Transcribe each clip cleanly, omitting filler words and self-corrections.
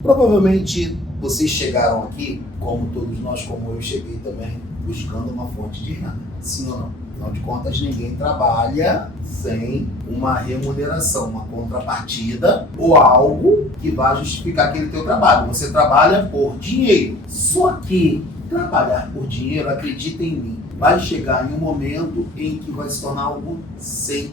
Provavelmente vocês chegaram aqui, como todos nós, como eu cheguei também, buscando uma fonte de renda. Sim ou não? Afinal de contas, ninguém trabalha sem uma remuneração, uma contrapartida ou algo que vá justificar aquele teu trabalho. Você trabalha por dinheiro. Só que trabalhar por dinheiro, acredita em mim, vai chegar em um momento em que vai se tornar algo sem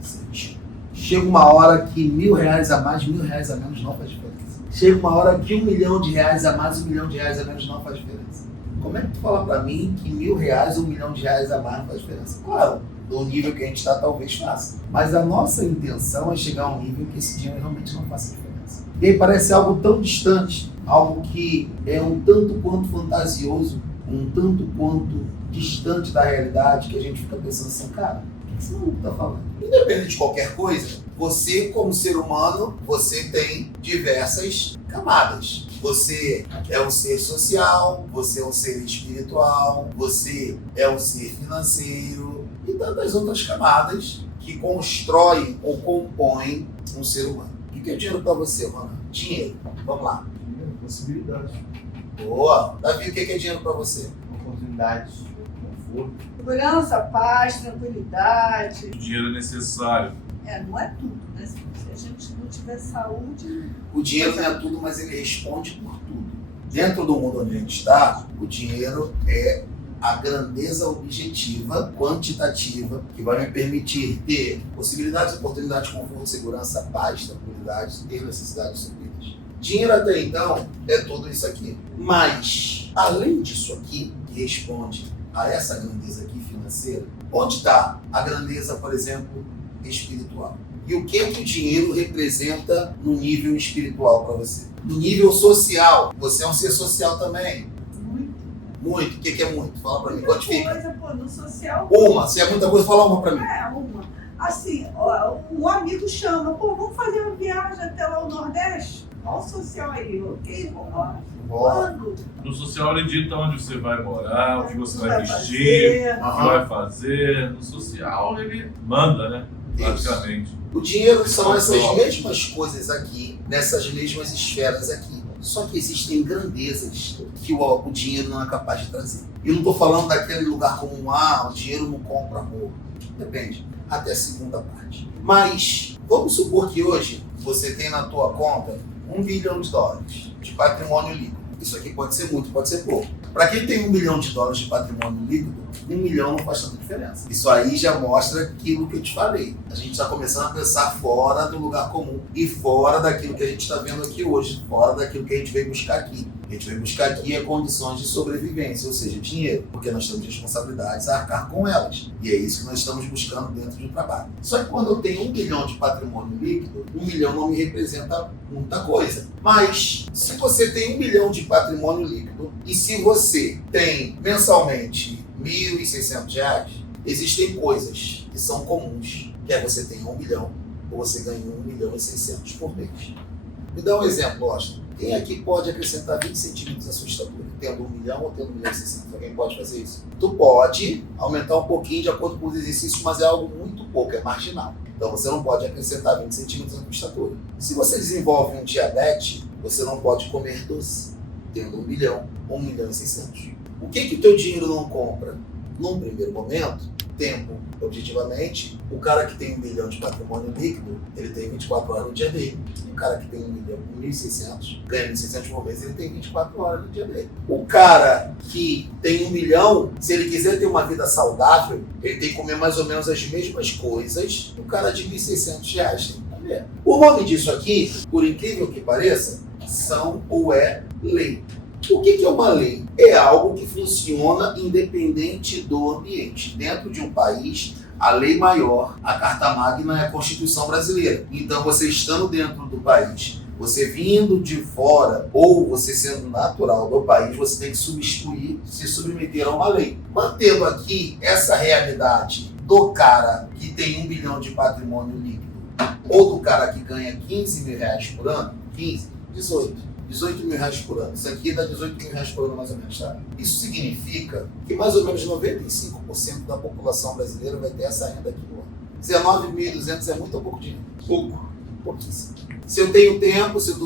sentido. Chega uma hora que R$1.000 a mais, R$1.000 a menos não faz diferença. Chega uma hora que R$1.000.000 a mais, R$1.000.000 a menos não faz diferença. Como é que tu fala pra mim que R$1.000 ou R$1.000.000 a mais não faz diferença? Claro, no nível que a gente está talvez faça. Mas a nossa intenção é chegar a um nível que esse dinheiro realmente não faça diferença. E aí parece algo tão distante, algo que é um tanto quanto fantasioso, um tanto quanto distante da realidade, que a gente fica pensando assim, cara, o que esse maluco tá falando? Independente de qualquer coisa, você como ser humano, você tem diversas camadas. Você é um ser social, você é um ser espiritual, você é um ser financeiro e tantas outras camadas que constroem ou compõem um ser humano. O que é dinheiro para você, mano? Dinheiro. Vamos lá. Dinheiro, possibilidade. Boa. Davi, o que é dinheiro para você? Oportunidades, conforto. Segurança, paz, tranquilidade. O dinheiro é necessário. Não é tudo, né? Se a gente não tiver saúde... O dinheiro não é tudo, mas ele responde por tudo. Dentro do mundo onde a gente está, o dinheiro é a grandeza objetiva, quantitativa, que vai me permitir ter possibilidades, oportunidades, conforto, segurança, paz, tranquilidade, ter necessidades supridas. Dinheiro até então é tudo isso aqui. Mas, além disso aqui, que responde a essa grandeza aqui financeira, onde está a grandeza, por exemplo, espiritual? E o que o dinheiro representa no nível espiritual para você? No nível social, você é um ser social também. Muito. Muito. O que é muito? Fala para mim, Muita quantifica. coisa, pô, no social... Uma. Se é muita coisa, fala uma para mim. Uma. Assim, ó, um amigo chama, pô, vamos fazer uma viagem até lá no Nordeste? Olha o social aí, ok? Vamos lá. Quando? No social ele dita onde você vai morar, o que você vai vestir, fazer. o que vai fazer. No social ele manda, né? Praticamente. O dinheiro são essas mesmas coisas aqui, nessas mesmas esferas aqui. Só que existem grandezas que o dinheiro não é capaz de trazer. E não estou falando daquele lugar comum, o dinheiro não compra amor. Depende, até a segunda parte. Mas vamos supor que hoje você tem na tua conta $1 bilhão de patrimônio líquido. Isso aqui pode ser muito, pode ser pouco. Para quem tem $1 bilhão de patrimônio líquido, 1 milhão não faz tanta diferença. Isso aí já mostra aquilo que eu te falei. A gente está começando a pensar fora do lugar comum e fora daquilo que a gente está vendo aqui hoje, fora daquilo que a gente veio buscar aqui. O que a gente veio buscar aqui é condições de sobrevivência, ou seja, dinheiro, porque nós temos responsabilidades a arcar com elas. E é isso que nós estamos buscando dentro do trabalho. Só que quando eu tenho 1 bilhão de patrimônio líquido, 1 milhão não me representa muita coisa. Mas, se você tem 1 bilhão de patrimônio líquido e se você tem mensalmente R$1.600, existem coisas que são comuns, que é você tem 1 bilhão ou você ganha 1.600.000 por mês. Me dá um exemplo, Austin. Quem aqui pode acrescentar 20 centímetros à sua estatura, tendo 1 milhão ou tendo 1.600.000? Alguém pode fazer isso? Tu pode aumentar um pouquinho de acordo com os exercícios, mas é algo muito pouco, é marginal. Então você não pode acrescentar 20 centímetros à sua estatura. Se você desenvolve um diabetes, você não pode comer doce, tendo 1 bilhão ou 1.600.000. O que o teu dinheiro não compra? Num primeiro momento, tempo. Objetivamente, o cara que tem 1 bilhão de patrimônio líquido, ele tem 24 horas no dia dele. O cara que tem 1 milhão, 1.600, ganha 1.600 por mês, ele tem 24 horas no dia dele. O cara que tem 1 milhão, se ele quiser ter uma vida saudável, ele tem que comer mais ou menos as mesmas coisas que o cara de 1.600 reais tem que comer. O nome disso aqui, por incrível que pareça, são ou é lei. O que é uma lei? É algo que funciona independente do ambiente. Dentro de um país, a lei maior, a Carta Magna, é a Constituição Brasileira. Então, você estando dentro do país, você vindo de fora, ou você sendo natural do país, você tem que se submeter a uma lei. Mantendo aqui essa realidade do cara que tem 1 bilhão de patrimônio líquido, ou do cara que ganha R$15.000 por ano, 18 mil reais por ano. Isso aqui dá 18 mil reais por ano, mais ou menos, tá? Isso significa que mais ou menos 95% da população brasileira vai ter essa renda aqui no ano. 19.200 é muito ou pouco dinheiro? Pouco. Pouquíssimo. Se eu tenho tempo, se eu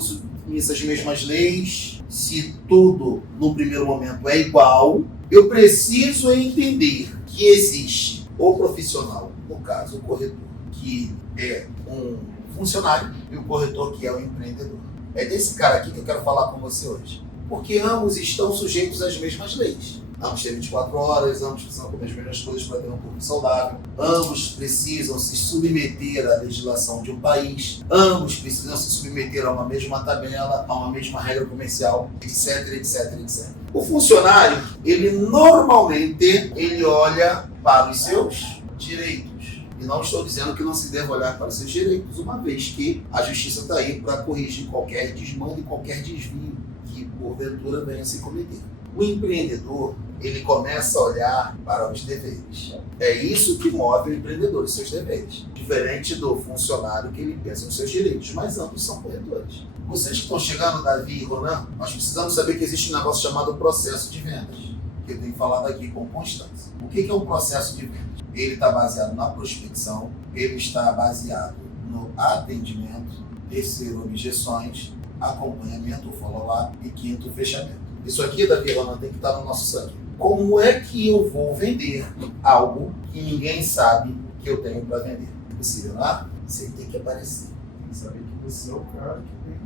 essas mesmas leis, se tudo no primeiro momento é igual, eu preciso entender que existe o profissional, no caso o corretor, que é um funcionário, e o corretor que é o empreendedor. É desse cara aqui que eu quero falar com você hoje. Porque ambos estão sujeitos às mesmas leis. Ambos têm 24 horas, ambos precisam comer as mesmas coisas para ter um corpo saudável, ambos precisam se submeter à legislação de um país, ambos precisam se submeter a uma mesma tabela, a uma mesma regra comercial, etc, etc, etc. O funcionário, ele normalmente, ele olha para os seus direitos. E não estou dizendo que não se deve olhar para os seus direitos, uma vez que a justiça está aí para corrigir qualquer desmando e qualquer desvio que porventura venha a se cometer. O empreendedor, ele começa a olhar para os deveres. É isso que move o empreendedor, os seus deveres. Diferente do funcionário que ele pensa nos seus direitos, mas ambos são corretores. Vocês que estão chegando, Davi e Ronan, nós precisamos saber que existe um negócio chamado processo de vendas, que eu tenho falado aqui com constância. O que é um processo de vendas? Ele está baseado na prospecção, ele está baseado no atendimento, terceiro, objeções, acompanhamento, follow-up e quinto, fechamento. Isso aqui, Davi e Ronan, tem que estar no nosso sangue. Como é que eu vou vender algo que ninguém sabe que eu tenho para vender? É possível, não é? Você tem que aparecer. Tem que saber que você é o cara que tem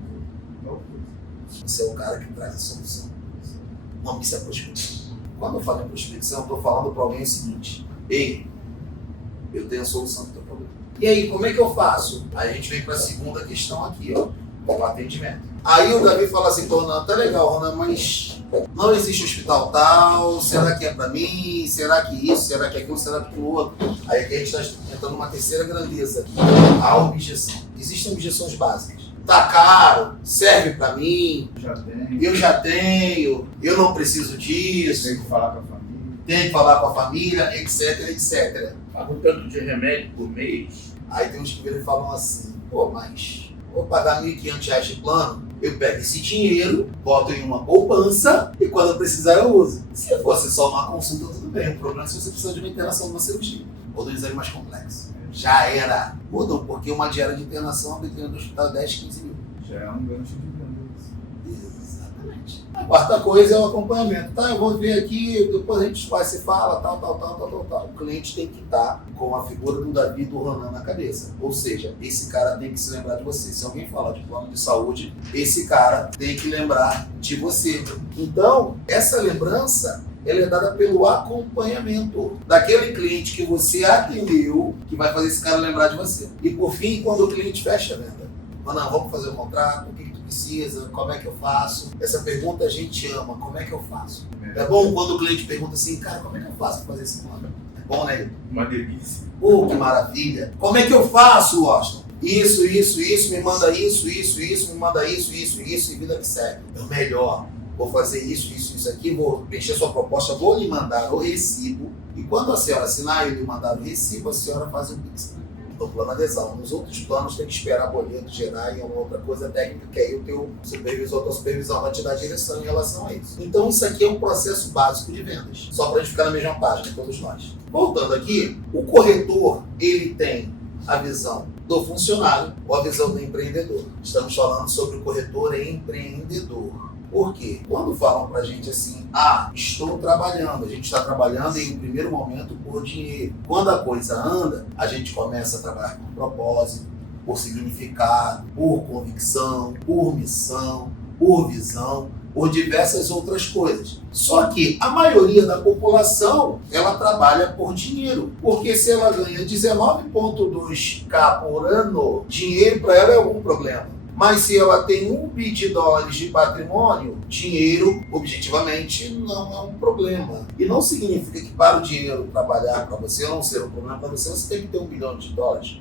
tal coisa. Você é o cara que traz a solução. Não, isso é prospecção. Quando eu falo em prospecção, eu estou falando para alguém o seguinte: ei, eu tenho a solução do teu problema. E aí, como é que eu faço? Aí a gente vem para a segunda questão aqui, ó, o atendimento. Aí o Davi fala assim, Ronan, tá legal, Ronan, mas não existe hospital tal, será que é para mim? Será que isso? Será que aquilo? Será que aquilo outro? Aí aqui a gente está entrando numa terceira grandeza, a objeção. Existem objeções básicas. Tá caro, serve para mim, eu já tenho, eu não preciso disso, Tem que falar com a família. tem que falar com a família, etc, etc. Paga um tanto de remédio por mês. Aí tem uns que viram e falam assim, pô, mas vou pagar R$ 1.500 de plano, eu pego esse dinheiro, boto em uma poupança e quando eu precisar eu uso. Se fosse só uma consulta, tudo bem. O problema é se você precisa de uma internação de uma cirurgia ou de um exame mais complexo. Já era. Mudam, porque uma diária de internação, dependendo do hospital, 10, 15 mil. Já é um gancho de vendas. Exatamente. A quarta coisa é o acompanhamento. Tá, eu vou ver aqui, depois a gente vai, se fala, tal. O cliente tem que estar com a figura do Davi e do Ronan na cabeça. Ou seja, esse cara tem que se lembrar de você. Se alguém falar de plano de saúde, esse cara tem que lembrar de você. Então, essa lembrança, ela é dada pelo acompanhamento daquele cliente que você atendeu, que vai fazer esse cara lembrar de você. E por fim, quando o cliente fecha a venda, Ronan, vamos fazer o contrato, o que tu precisa, como é que eu faço? Essa pergunta a gente ama, como é que eu faço? É bom quando o cliente pergunta assim, cara, como é que eu faço para fazer esse plano? É bom, né? Uma delícia. Pô, que maravilha! Como é que eu faço, Washington? Isso, me manda isso, me manda isso, e vida que segue. É o melhor. Vou fazer isso aqui, vou preencher sua proposta, vou lhe mandar o recibo. E quando a senhora assinar e lhe mandar o recibo, a senhora faz um pix no plano adesão. Nos outros planos tem que esperar boleto gerar e é uma outra coisa técnica que aí o teu supervisor, a tua supervisão vai te dar direção em relação a isso. Então isso aqui é um processo básico de vendas. Só para a gente ficar na mesma página, todos nós. Voltando aqui, o corretor, ele tem a visão do funcionário ou a visão do empreendedor. Estamos falando sobre o corretor empreendedor. Por quê? Quando falam pra gente assim, estou trabalhando, a gente está trabalhando em um primeiro momento por dinheiro. Quando a coisa anda, a gente começa a trabalhar por propósito, por significado, por convicção, por missão, por visão, por diversas outras coisas. Só que a maioria da população, ela trabalha por dinheiro. Porque se ela ganha 19,2K por ano, dinheiro para ela é algum problema. Mas se ela tem $1 bilhão de patrimônio, dinheiro, objetivamente, não é um problema. E não significa que para o dinheiro trabalhar para você não ser um problema para você, você tem que ter $1 bilhão.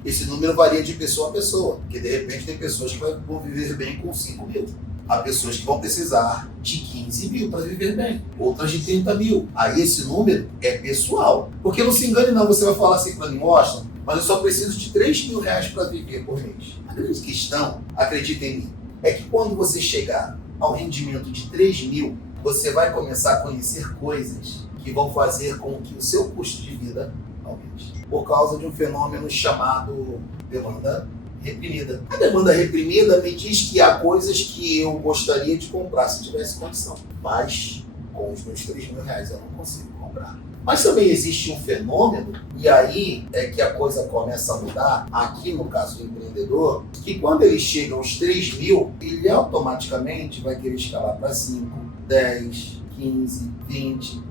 Esse número varia de pessoa a pessoa. Porque de repente tem pessoas que vão viver bem com 5 mil. Há pessoas que vão precisar de 15 mil para viver bem. Outras de 30 mil. Aí esse número é pessoal. Porque não se engane não, você vai falar assim para mim, Washington, mas eu só preciso de R$3 mil para viver por mês. A grande questão, acredita em mim, é que quando você chegar ao rendimento de 3 mil, você vai começar a conhecer coisas que vão fazer com que o seu custo de vida aumente. Por causa de um fenômeno chamado demanda reprimida. A demanda reprimida me diz que há coisas que eu gostaria de comprar se tivesse condição, mas com os meus R$3.000 eu não consigo comprar. Mas também existe um fenômeno, e aí é que a coisa começa a mudar, aqui no caso do empreendedor, que quando ele chega aos 3.000, ele automaticamente vai querer escalar para 5, 10, 15, 20,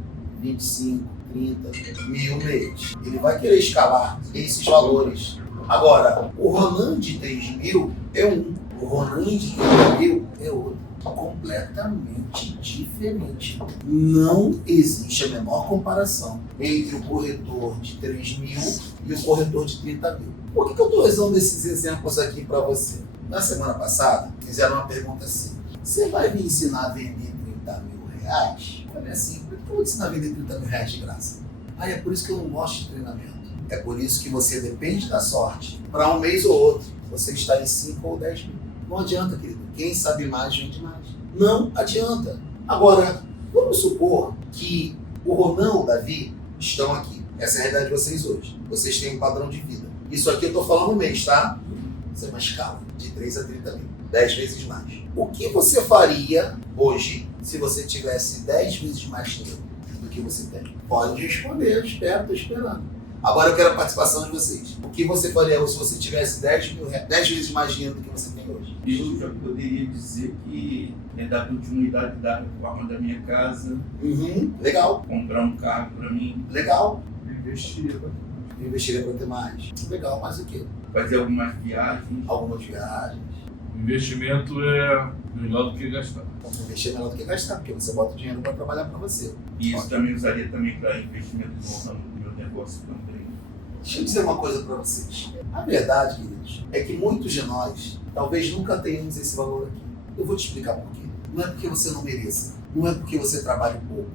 25, 30 mil mês. Ele vai querer escalar esses valores. Agora, o Ronan de 3.000 é um, o Ronan de 3.000 é outro. Completamente diferente. Não existe a menor comparação entre o corretor de 3.000 e o corretor de 30.000. Por que eu estou usando esses exemplos aqui para você? Na semana passada, fizeram uma pergunta assim: você vai me ensinar a vender R$30.000? Olha assim, por que eu vou te ensinar a vender R$30.000 de graça? É por isso que eu não gosto de treinamento. É por isso que você depende da sorte. Para um mês ou outro, você está em 5 ou 10 mil. Não adianta, querido. Quem sabe mais, vende mais. Não adianta. Agora, vamos supor que o Ronan ou o Davi estão aqui. Essa é a realidade de vocês hoje. Vocês têm um padrão de vida. Isso aqui eu estou falando no mês, tá? Isso é uma escala de 3 a 30 mil. 10 vezes mais. O que você faria hoje se você tivesse 10 vezes mais dinheiro do que você tem? Pode responder, eu espero, estou esperando. Agora eu quero a participação de vocês. O que você faria se você tivesse 10 vezes mais dinheiro do que você tem hoje? Eu já poderia dizer que é dar continuidade da reforma da minha casa, Legal. comprar um carro para mim, Legal. investir, Investiria para ter mais. Legal, mas o quê? fazer algumas viagens. Algumas viagens. O investimento é melhor do que gastar. Investir é melhor do que gastar, porque você bota o dinheiro para trabalhar para você. E isso também usaria também para investimento no ramo do meu negócio também. Deixa eu dizer uma coisa para vocês. A verdade, queridos, é que muitos de nós talvez nunca tenhamos esse valor aqui. Eu vou te explicar por quê. Não é porque você não mereça, não é porque você trabalha pouco,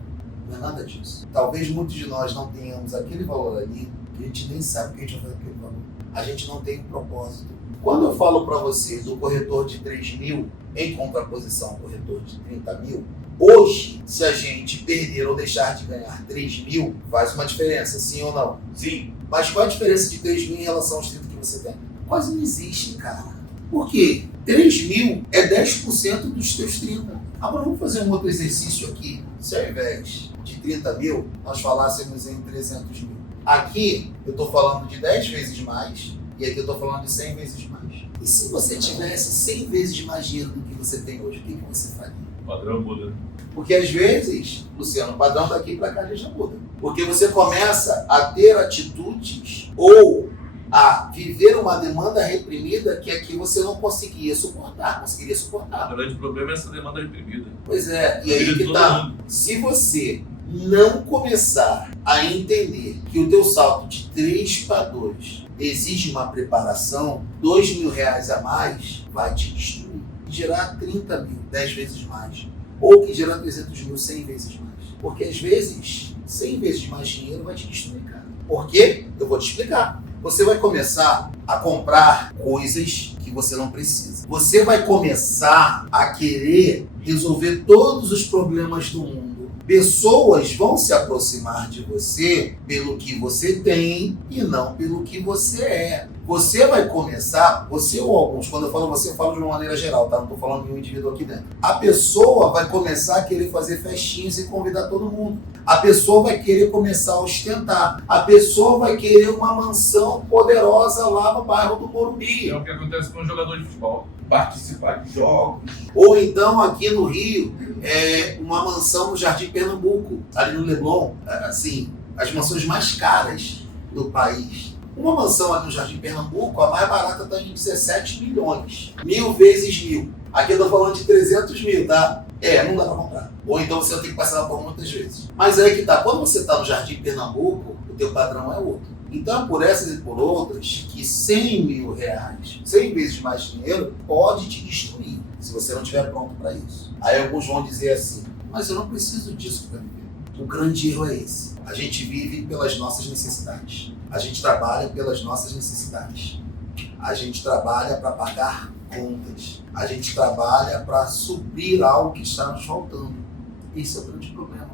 não é nada disso. Talvez muitos de nós não tenhamos aquele valor ali, que a gente nem sabe o que a gente vai fazer com aquele valor. A gente não tem um propósito. Quando eu falo para vocês do corretor de 3.000 em contraposição ao corretor de 30.000, hoje, se a gente perder ou deixar de ganhar 3.000, faz uma diferença, sim ou não? Sim, Mas qual a diferença de 3.000 em relação aos 30 que você tem? Quase não existe, cara. Por quê? 3.000 é 10% dos teus 30. Agora vamos fazer um outro exercício aqui. Se ao invés de 30.000, nós falássemos em 300.000. Aqui eu estou falando de 10 vezes mais e aqui eu estou falando de 100 vezes mais. E se você tivesse 100 vezes mais dinheiro do que você tem hoje, o que você faria? O padrão muda. Porque às vezes, Luciano, o padrão daqui para cá já muda. Porque você começa a ter atitudes ou a viver uma demanda reprimida que aqui você não conseguiria suportar. O grande problema é essa demanda reprimida. Pois é, e aí que tá. Se você não começar a entender que o teu salto de 3 para 2 exige uma preparação, R$2.000 a mais vai te destruir. Gerar 30.000, 10 vezes mais. Ou que gerar 300.000, 100 vezes mais. Porque às vezes, 100 vezes mais dinheiro vai te destruir, cara. Por quê? Eu vou te explicar. Você vai começar a comprar coisas que você não precisa. Você vai começar a querer resolver todos os problemas do mundo. Pessoas vão se aproximar de você pelo que você tem e não pelo que você é. Você vai começar, você ou alguns, quando eu falo você, eu falo de uma maneira geral, tá? Não estou falando de um indivíduo aqui dentro. A pessoa vai começar a querer fazer festinhas e convidar todo mundo. A pessoa vai querer começar a ostentar. A pessoa vai querer uma mansão poderosa lá no bairro do Morumbi. É o que acontece com um jogador de futebol. Participar de jogos. Ou então aqui no Rio, uma mansão no Jardim Pernambuco, ali no Leblon, assim, as mansões mais caras do país. Uma mansão ali no Jardim Pernambuco, a mais barata está em 17 milhões. 1.000 vezes 1.000. Aqui eu estou falando de 300.000, tá? Não dá para comprar. Ou então você vai ter que passar por muitas vezes. Mas aí que tá, quando você está no Jardim Pernambuco, o teu padrão é outro. Então, por essas e por outras, que R$100.000, 100 vezes mais dinheiro, pode te destruir, se você não estiver pronto para isso. Aí alguns vão dizer assim, mas eu não preciso disso para viver. O grande erro é esse. A gente vive pelas nossas necessidades. A gente trabalha pelas nossas necessidades. A gente trabalha para pagar contas. A gente trabalha para suprir algo que está nos faltando. Esse é o grande problema.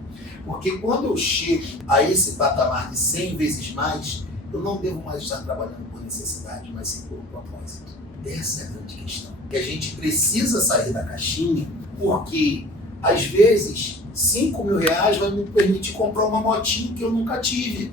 Porque quando eu chego a esse patamar de 100 vezes mais, eu não devo mais estar trabalhando por necessidade, mas sim por propósito. Essa é a grande questão. Que a gente precisa sair da caixinha, porque às vezes R$5.000 vai me permitir comprar uma motinha que eu nunca tive.